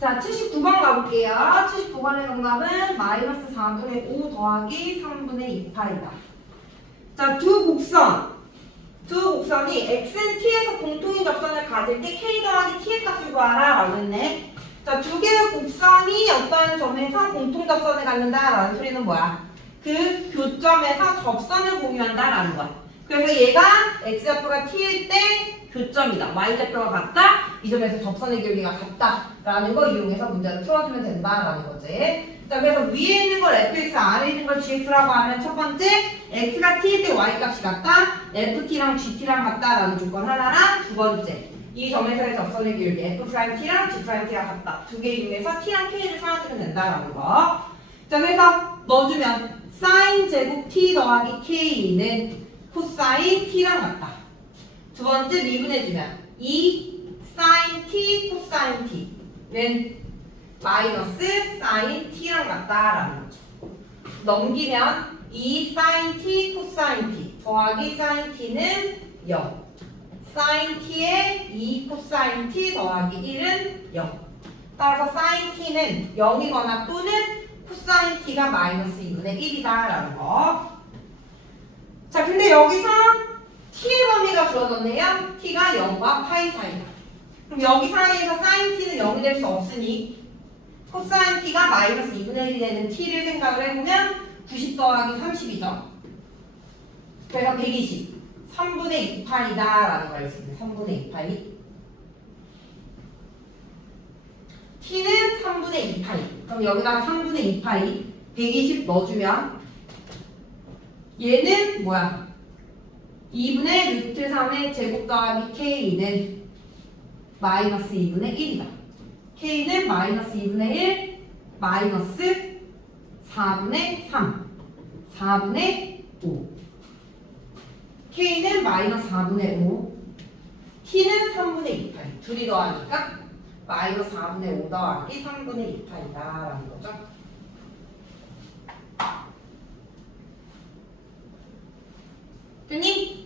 자, 79번 가볼게요. 79번의 정답은 마이너스 4분의 5 더하기 3분의 2파이다. 자, 두 곡선. 두 곡선이 x는 t에서 공통인 접선을 가질 때 k 더하기 t의 값을 구하라 라고 했네. 자, 두 개의 곡선이 어떤 점에서 공통 접선을 갖는다 라는 소리는 뭐야? 그 교점에서 접선을 공유한다 라는 거야. 그래서 얘가 x좌표가 t일 때 교점이다. y좌표가 같다. 이 점에서 접선의 길이가 같다. 라는 거 이용해서 문제를 풀어주면 된다라는 거지. 자, 그래서 위에 있는 걸 fx, 아래에 있는 걸 gx라고 하면 첫 번째, x가 t일 때 y 값이 같다. ft랑 gt랑 같다라는 조건 하나랑 두 번째, 이 점에서의 접선의 길이 f't랑 g'가 같다. 두개 이용해서 t랑 k를 찾아주면 된다라는 거. 자, 그래서 넣어주면 sin 제곱 t 더하기 k는 코사인 t랑 같다. 두 번째 미분해주면 2 sin t 코사인 t는 마이너스 sin t랑 같다라는 거죠. 넘기면 2 sin t 코사인 t 더하기 sin t는 0. sin t에 2 코사인 t 더하기 1은 0. 따라서 sin t는 0이거나 또는 코사인 t가 마이너스 2분의 1이다라는 거. 자, 근데 여기서 t의 범위가 주어졌네요. t가 0과 파이 사이다. 그럼 여기 사이에서 sin t는 0이 될 수 없으니 코사인 t가 마이너스 2분의 1이 되는 t를 생각을 해보면 90 더하기 30이죠. 그래서 120. 3분의 2파이다 라는 걸 있는 3분의 2파이. t는 3분의 2파이. 그럼 여기다가 3분의 2파이 120 넣어주면 얘는 뭐야? 2분의 루트 3의 제곱 더하기 k는 마이너스 2분의 1이다. k는 마이너스 2분의 1 마이너스 4분의 3 4분의 5 k는 마이너스 4분의 5 t는 3분의 2파이 둘이 더하니까 마이너스 4분의 5 더하기 3분의 2파이다 라는 거죠 됐니?